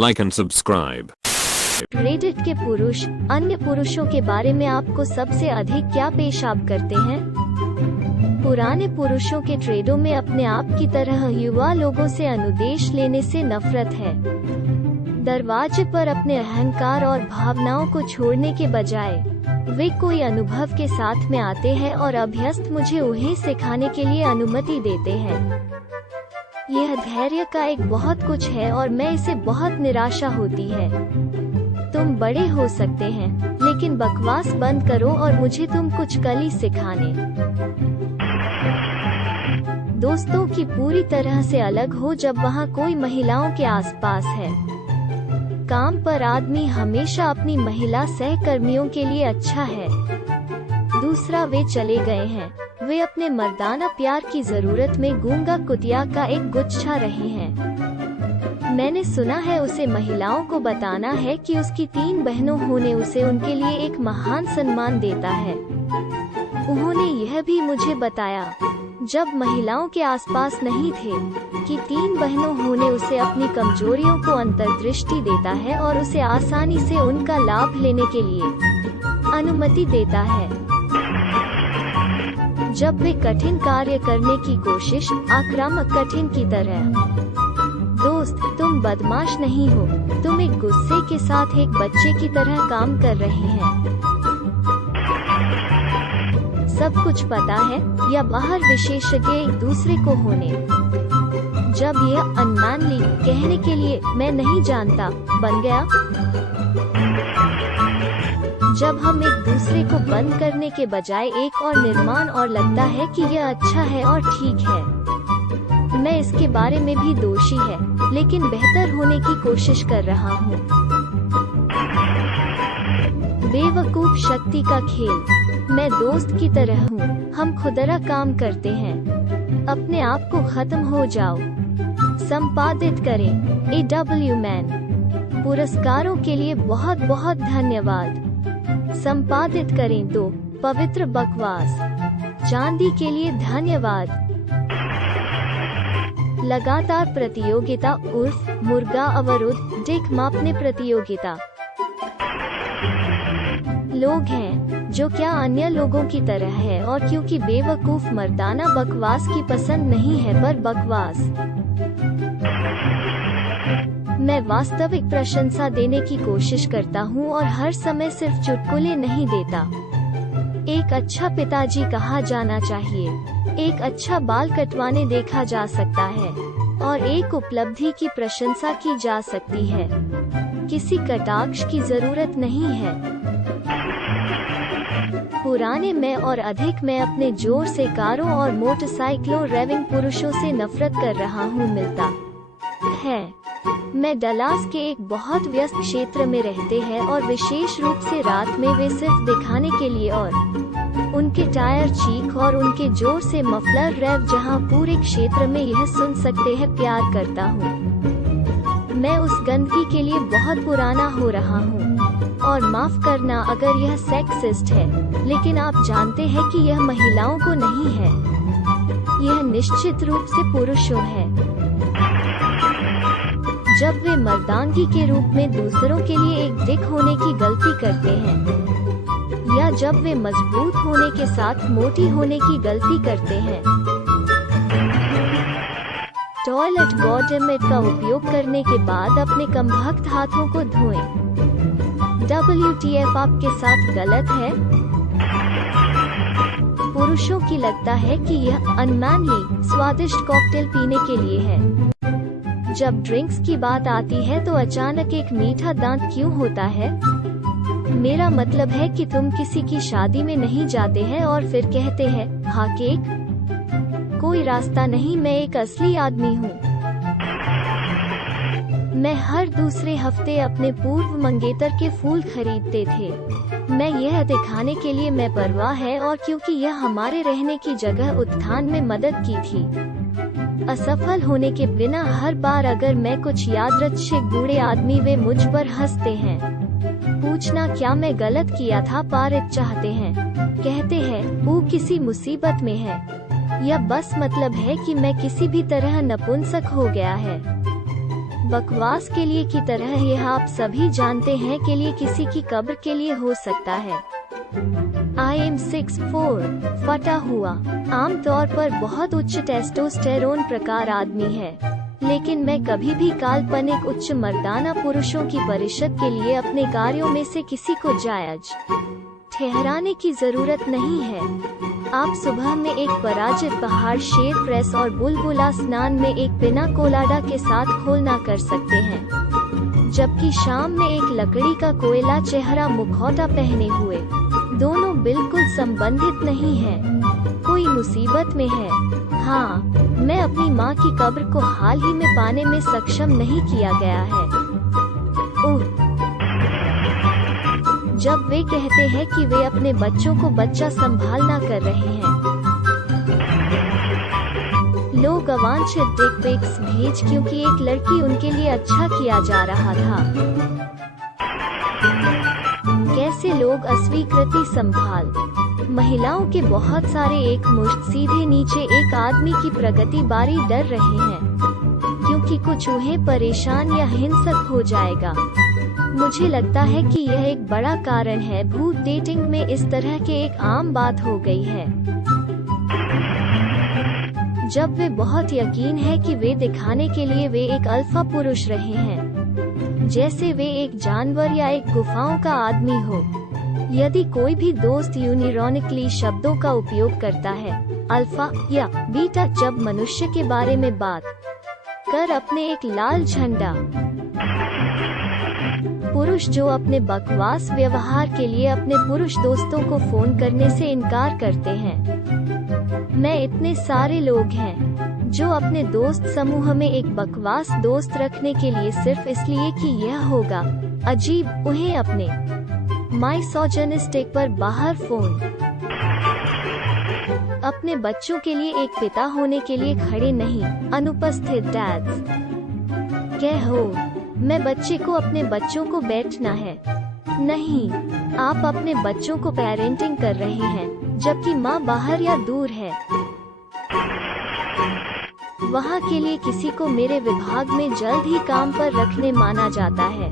like and subscribe. Reddit के पुरुष अन्य पुरुषों के बारे में आपको सबसे अधिक क्या पेशाब करते हैं? पुराने पुरुषों के ट्रेडों में अपने आप की तरह युवा लोगों से अनुदेश लेने से नफरत है। दरवाजे पर अपने अहंकार और भावनाओं को छोड़ने के बजाय वे कोई अनुभव के साथ में आते हैं और अभ्यस्त मुझे उन्हें सिखाने के लिए अनुमति देते हैं। यह धैर्य का एक बहुत कुछ है और मैं इसे बहुत निराशा होती है। तुम बड़े हो सकते हैं, लेकिन बकवास बंद करो और मुझे तुम कुछ कली सिखाने। दोस्तों की पूरी तरह से अलग हो जब वहाँ कोई महिलाओं के आसपास है। काम पर आदमी हमेशा अपनी महिला सहकर्मियों के लिए अच्छा है। दूसरा, वे चले गए हैं। वे अपने मर्दाना प्यार की जरूरत में गूंगा कुतिया का एक गुच्छा रहे हैं। मैंने सुना है उसे महिलाओं को बताना है कि उसकी 3 बहनों होने उसे उनके लिए एक महान सम्मान देता है। उन्होंने यह भी मुझे बताया, जब महिलाओं के आसपास नहीं थे, कि 3 बहनों होने उसे अपनी कमजोरियों को अंतर्दृष्टि देता है और उसे आसानी से उनका लाभ लेने के लिए अनुमति देता है। जब वे कठिन कार्य करने की कोशिश, आक्रामक कठिन की तरह। दोस्त, तुम बदमाश नहीं हो, तुम एक गुस्से के साथ एक बच्चे की तरह काम कर रहे हैं। सब कुछ पता है या बाहर विशेषज्ञ एक दूसरे को होने। जब यह अनमैनली कहने के लिए मैं नहीं जानता बन गया, जब हम एक दूसरे को बंद करने के बजाय एक और निर्माण और लगता है कि यह अच्छा है और ठीक है। मैं इसके बारे में भी दोषी है, लेकिन बेहतर होने की कोशिश कर रहा हूँ। बेवकूफ शक्ति का खेल। मैं दोस्त की तरह हूँ, हम खुदरा काम करते हैं। अपने आप को खत्म हो जाओ। संपादित करें AW मैन। पुरस्कारों के लिए बहुत बहुत धन्यवाद। संपादित करें 2 पवित्र बकवास। चांदी के लिए धन्यवाद। लगातार प्रतियोगिता उर्फ मुर्गा अवरुद्ध डिक मापने प्रतियोगिता। लोग हैं जो क्या अन्य लोगों की तरह है, और क्योंकि बेवकूफ मर्दाना बकवास की पसंद नहीं है पर बकवास। मैं वास्तविक प्रशंसा देने की कोशिश करता हूँ और हर समय सिर्फ चुटकुले नहीं देता। एक अच्छा पिताजी कहा जाना चाहिए, एक अच्छा बाल कटवाने देखा जा सकता है, और एक उपलब्धि की प्रशंसा की जा सकती है। किसी कटाक्ष की जरूरत नहीं है। पुराने मैं और अधिक मैं अपने जोर से कारों और मोटरसाइकिलों रेविंग पुरुषों से नफरत कर रहा हूँ मिलता है। मैं डलास के एक बहुत व्यस्त क्षेत्र में रहते हैं और विशेष रूप से रात में वे सिर्फ दिखाने के लिए और उनके टायर चीख और उनके जोर से मफलर रेव जहां पूरे क्षेत्र में यह सुन सकते हैं प्यार करता हूं। मैं उस गंदगी के लिए बहुत पुराना हो रहा हूं, और माफ करना अगर यह सेक्सिस्ट है, लेकिन आप जानते हैं कि यह महिलाओं को नहीं है, यह निश्चित रूप से पुरुषों है। जब वे मर्दानगी के रूप में दूसरों के लिए एक दिक होने की गलती करते हैं, या जब वे मजबूत होने के साथ मोटी होने की गलती करते हैं। टॉयलेट गॉडमिट का उपयोग करने के बाद अपने कमबख्त हाथों को धोएं। WTF आपके साथ गलत है? पुरुषों की लगता है कि यह अनमैनली स्वादिष्ट कॉकटेल पीने के लिए है। जब ड्रिंक्स की बात आती है तो अचानक एक मीठा दांत क्यों होता है? मेरा मतलब है कि तुम किसी की शादी में नहीं जाते हैं और फिर कहते हैं, हाँ केक? कोई रास्ता नहीं, मैं एक असली आदमी हूँ। मैं हर दूसरे हफ्ते अपने पूर्व मंगेतर के फूल खरीदते थे। मैं यह दिखाने के लिए मैं परवाह है और क्योंकि यह हमारे रहने की जगह उत्थान में मदद की थी। असफल होने के बिना हर बार अगर मैं कुछ यादृच्छिक बूढ़े आदमी वे मुझ पर हंसते हैं। पूछना क्या मैं गलत किया था पारित चाहते हैं। कहते हैं वो किसी मुसीबत में है, या बस मतलब है कि मैं किसी भी तरह नपुंसक हो गया है। बकवास के लिए की तरह यह आप सभी जानते हैं के लिए किसी की कब्र के लिए हो सकता है। I am 6'4", फटा हुआ, आमतौर पर बहुत उच्च टेस्टोस्टेरोन प्रकार आदमी है, लेकिन मैं कभी भी काल्पनिक उच्च मर्दाना पुरुषों की परिषद के लिए अपने कार्यों में से किसी को जायज ठहराने की जरूरत नहीं है। आप सुबह में एक पराजित पहाड़ शेर प्रेस और बुलबुला स्नान में एक पिना कोलाडा के साथ खोलना कर सकते हैं, जबकि शाम में एक लकड़ी का कोयला चेहरा मुखौटा पहने हुए। दोनों बिल्कुल संबंधित नहीं हैं। कोई मुसीबत में है। हाँ, मैं अपनी माँ की कब्र को हाल ही में पाने में सक्षम नहीं किया गया है। ओह, जब वे कहते हैं कि वे अपने बच्चों को बच्चा संभालना कर रहे हैं, लोग अवांछित डिक पिक्स भेज क्योंकि एक लड़की उनके लिए अच्छा किया जा रहा था। कैसे लोग अस्वीकृति संभाल महिलाओं के बहुत सारे एक मुश्त सीधे नीचे एक आदमी की प्रगति बारी डर रहे हैं, क्योंकि कुछ उन्हें परेशान या हिंसक हो जाएगा। मुझे लगता है कि यह एक बड़ा कारण है भूत डेटिंग में इस तरह के एक आम बात हो गई है, जब वे बहुत यकीन है कि वे दिखाने के लिए वे एक अल्फा पुरुष रहे हैं, जैसे वे एक जानवर या एक गुफाओं का आदमी हो। यदि कोई भी दोस्त यूनिरोनिकली शब्दों का उपयोग करता है, अल्फा या बीटा, जब मनुष्य के बारे में बात कर अपने एक लाल झंडा पुरुष जो अपने बकवास व्यवहार के लिए अपने पुरुष दोस्तों को फोन करने से इनकार करते हैं। मैं इतने सारे लोग हैं जो अपने दोस्त समूह में एक बकवास दोस्त रखने के लिए सिर्फ इसलिए कि यह होगा अजीब, उन्हें अपने माइसोजिनिस्टिक पर बाहर फोन अपने बच्चों के लिए एक पिता होने के लिए खड़े नहीं। अनुपस्थित डैड्स कहो, मैं बच्चे को अपने बच्चों को बैठना है। नहीं, आप अपने बच्चों को पेरेंटिंग कर रहे हैं, जबकि माँ बाहर या दूर है। वहाँ के लिए किसी को मेरे विभाग में जल्द ही काम पर रखने माना जाता है।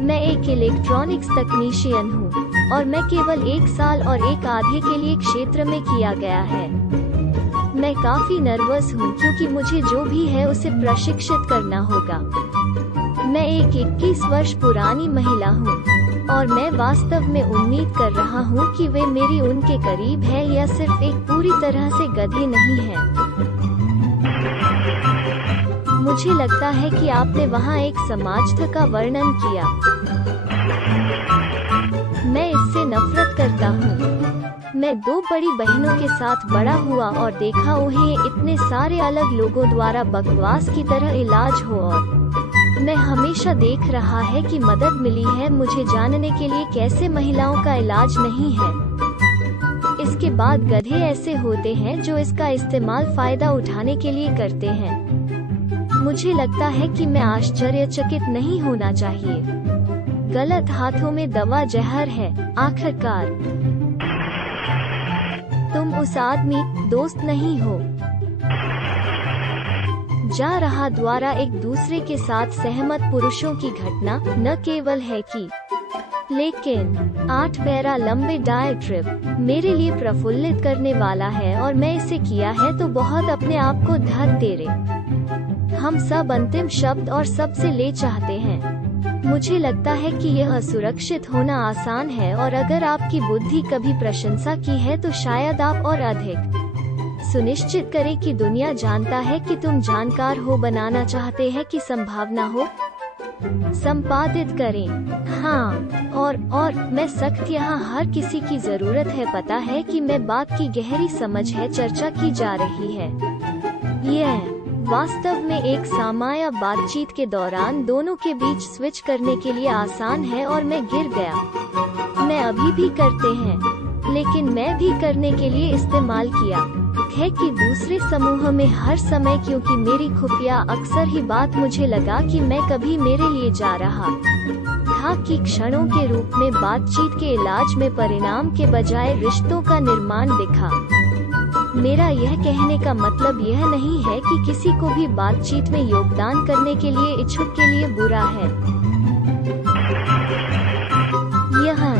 मैं एक इलेक्ट्रॉनिक्स तकनीशियन हूँ और मैं केवल 1 साल और 1 आधे के लिए क्षेत्र में किया गया है। मैं काफी नर्वस हूँ क्योंकि मुझे जो भी है उसे प्रशिक्षित करना होगा। मैं एक 21 वर्ष पुरानी महिला हूँ और मैं वास्तव में उम्मीद कर रहा हूँ कि वे मेरी उनके करीब है या सिर्फ एक पूरी तरह से गधे नहीं है। मुझे लगता है कि आपने वहाँ एक समाजता का वर्णन किया। मैं इससे नफरत करता हूँ। मैं 2 बड़ी बहनों के साथ बड़ा हुआ और देखा उन्हें इतने सारे अलग लोगों द्वारा बकवास की तरह इलाज हो, और मैं हमेशा देख रहा है कि मदद मिली है मुझे जानने के लिए कैसे महिलाओं का इलाज नहीं है। इसके बाद गधे ऐसे होते हैं जो इसका इस्तेमाल फायदा उठाने के लिए करते हैं। मुझे लगता है कि मैं आश्चर्यचकित नहीं होना चाहिए। गलत हाथों में दवा जहर है। आखिरकार तुम उस आदमी दोस्त नहीं हो। जा रहा द्वारा एक दूसरे के साथ सहमत पुरुषों की घटना न केवल है कि लेकिन 8 पैरा लंबे डायट्रिप मेरे लिए प्रफुल्लित करने वाला है और मैं इसे किया है तो बहुत अपने आप को धर तेरे। हम सब अंतिम शब्द और सबसे ले चाहते हैं। मुझे लगता है कि यह असुरक्षित होना आसान है और अगर आपकी बुद्धि कभी प्रशंसा की है तो शायद आप और अधिक सुनिश्चित करें कि दुनिया जानता है कि तुम जानकार हो बनाना चाहते हैं कि संभावना हो संपादित करें। हाँ, और मैं सख्त यहाँ हर किसी की जरूरत है पता है कि मैं बात की गहरी समझ है चर्चा की जा रही है। यह वास्तव में एक सामान्य बातचीत के दौरान दोनों के बीच स्विच करने के लिए आसान है और मैं गिर गया। मैं अभी भी करते हैं, लेकिन मैं भी करने के लिए इस्तेमाल किया है कि दूसरे समूह में हर समय, क्योंकि मेरी खुफिया अक्सर ही बात मुझे लगा कि मैं कभी मेरे लिए जा रहा था कि क्षणों के रूप में बातचीत के इलाज में परिणाम के बजाय रिश्तों का निर्माण दिखा। मेरा यह कहने का मतलब यह नहीं है कि किसी को भी बातचीत में योगदान करने के लिए इच्छुक के लिए बुरा है। यहाँ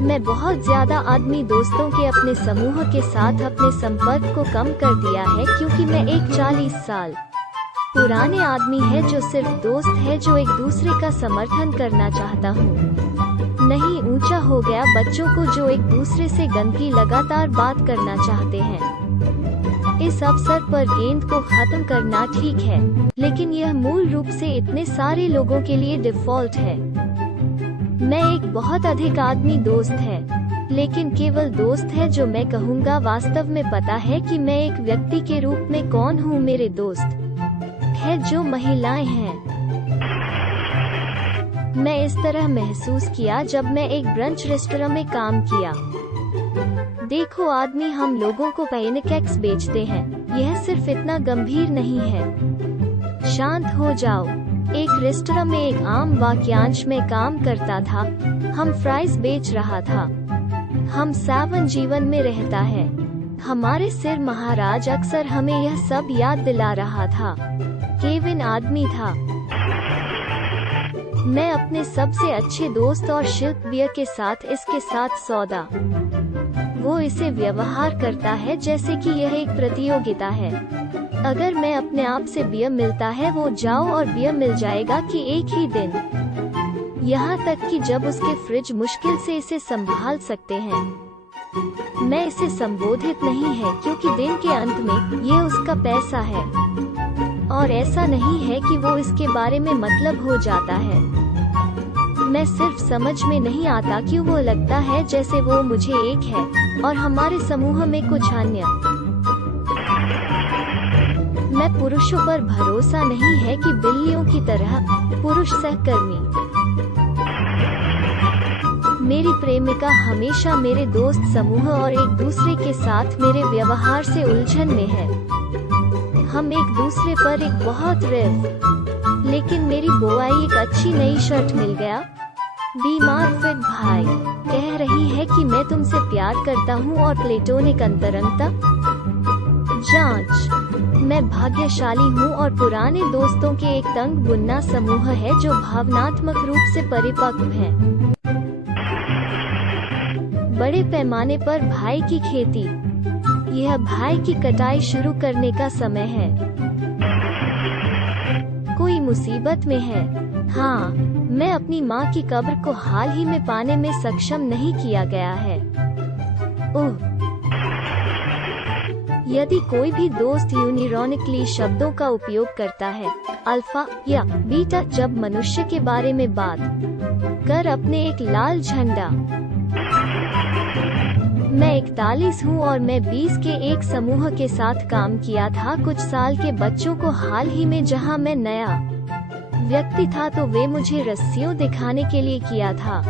मैं बहुत ज्यादा आदमी दोस्तों के अपने समूह के साथ अपने संपर्क को कम कर दिया है, क्योंकि मैं एक 40 साल पुराने आदमी है जो सिर्फ दोस्त है, जो एक दूसरे का समर्थन करना चाहता हूँ। नहीं ऊंचा हो गया बच्चों को जो एक दूसरे से गंदगी लगातार बात करना चाहते हैं। इस अवसर पर गेंद को खत्म करना ठीक है, लेकिन यह मूल रूप से इतने सारे लोगों के लिए डिफॉल्ट है। मैं एक बहुत अधिक आदमी दोस्त है, लेकिन केवल दोस्त है जो मैं कहूँगा वास्तव में पता है कि मैं एक व्यक्ति के रूप में कौन हूँ। मेरे दोस्त है जो महिलाएं हैं। मैं इस तरह महसूस किया जब मैं एक ब्रंच रेस्टोरेंट में काम किया। देखो आदमी, हम लोगों को पैनकेक्स बेचते हैं, यह सिर्फ इतना गंभीर नहीं है। शांत हो जाओ। एक रेस्टोरेंट में एक आम वाक्यांश में काम करता था। हम फ्राइज बेच रहा था। हम 7 जीवन में रहता है। हमारे सिर महाराज अक्सर हमें यह सब याद दिला रहा था। केविन आदमी था। मैं अपने सबसे अच्छे दोस्त और शिल्पवीय के साथ इसके साथ सौदा। वो इसे व्यवहार करता है जैसे कि यह एक प्रतियोगिता है। अगर मैं अपने आप से बियर मिलता है, वो जाओ और बियर मिल जाएगा कि एक ही दिन। यहाँ तक कि जब उसके फ्रिज मुश्किल से इसे संभाल सकते हैं। मैं इसे संबोधित नहीं है, क्योंकि दिन के अंत में ये उसका पैसा है, और ऐसा नहीं है कि वो इसके बारे में मतलब हो जाता है। मैं सिर्फ समझ में नहीं आता क्यों वो लगता है जैसे वो मुझे एक है और हमारे समूह में कुछ अन्य। मैं पुरुषों पर भरोसा नहीं है कि बिल्लियों की तरह पुरुष सहकर्मी। मेरी प्रेमिका हमेशा मेरे दोस्त समूह और एक दूसरे के साथ मेरे व्यवहार से उलझन में है। हम एक दूसरे पर एक बहुत रेव, लेकिन मेरी बुआई एक अच्छी नई शर्ट मिल गया। बीमार फिट भाई कह रही है कि मैं तुमसे प्यार करता हूँ और प्लेटोनिक अंतरंगता। जांच। मैं भाग्यशाली हूँ और पुराने दोस्तों के एक तंग बुनना समूह है जो भावनात्मक रूप से परिपक्व है। बड़े पैमाने पर भाई की खेती। यह भाई की कटाई शुरू करने का समय है। कोई मुसीबत में है। हाँ, मैं अपनी माँ की कब्र को हाल ही में पाने में सक्षम नहीं किया गया है। ओह, यदि कोई भी दोस्त यूनिरोनिकली शब्दों का उपयोग करता है, अल्फा या बीटा, जब मनुष्य के बारे में बात कर अपने एक लाल झंडा। मैं 41 हूँ और मैं 20 के एक समूह के साथ काम किया था कुछ साल के बच्चों को हाल ही में, जहाँ मैं नया व्यक्ति था तो वे मुझे रस्सियों दिखाने के लिए किया था।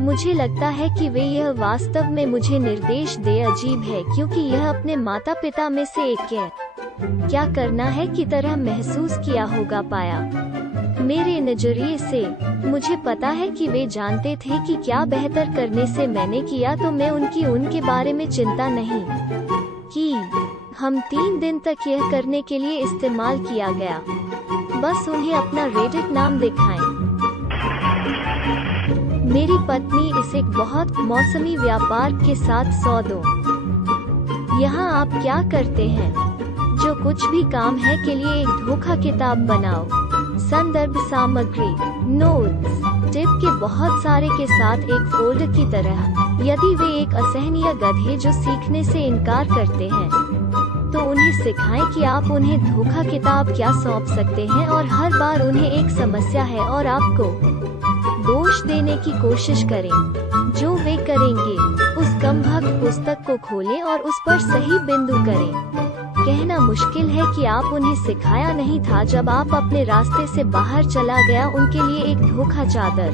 मुझे लगता है कि वे यह वास्तव में मुझे निर्देश दे। अजीब है, क्योंकि यह अपने माता पिता में से एक के क्या करना है की तरह महसूस किया होगा पाया। मेरे नजरिए से मुझे पता है कि वे जानते थे कि क्या बेहतर करने से मैंने किया, तो मैं उनके बारे में चिंता नहीं की। हम 3 दिन तक यह करने के लिए इस्तेमाल किया गया, बस उन्हें अपना रेडिट नाम दिखाएं। मेरी पत्नी इस एक बहुत मौसमी व्यापार के साथ सौदों। यहाँ आप क्या करते हैं? जो कुछ भी काम है के लिए एक धोखा किताब बनाओ। संदर्भ सामग्री, नोट्स, टिप के बहुत सारे के साथ एक फोल्डर की तरह। यदि वे एक असहनीय गधे जो सीखने से इनकार करते हैं, तो उन्हें सिखाएं कि आप उन्हें धोखा किताब क्या सौंप सकते हैं, और हर बार उन्हें एक समस्या है और आपको दोष देने की कोशिश करें। जो वे करेंगे, उस कमबख्त पुस्तक को खोलें और उस पर सही बिंदु करें। कहना मुश्किल है कि आप उन्हें सिखाया नहीं था जब आप अपने रास्ते से बाहर चला गया उनके लिए एक धोखा चादर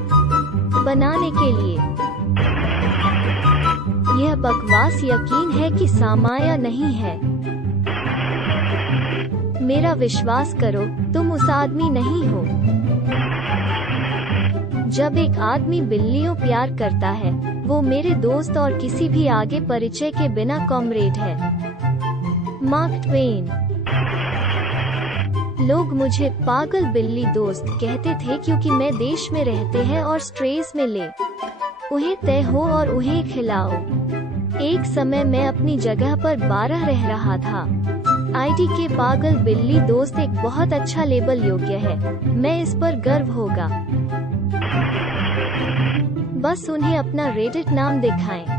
बनाने के लिए। यह बकवास यकीन है कि सामाया नहीं है। मेरा विश्वास करो, तुम उस आदमी नहीं हो। जब एक आदमी बिल्लियों प्यार करता है, वो मेरे दोस्त और किसी भी आगे परिचय के बिना कॉमरेड है। Mark Twain. लोग मुझे पागल बिल्ली दोस्त कहते थे क्योंकि मैं देश में रहते हैं और स्ट्रेस में ले उन्हें तय हो और उन्हें खिलाओ। एक समय मैं अपनी जगह पर 12 रह रहा था। आईटी के पागल बिल्ली दोस्त एक बहुत अच्छा लेबल योग्य है। मैं इस पर गर्व होगा। बस उन्हें अपना रेडिट नाम दिखाएं।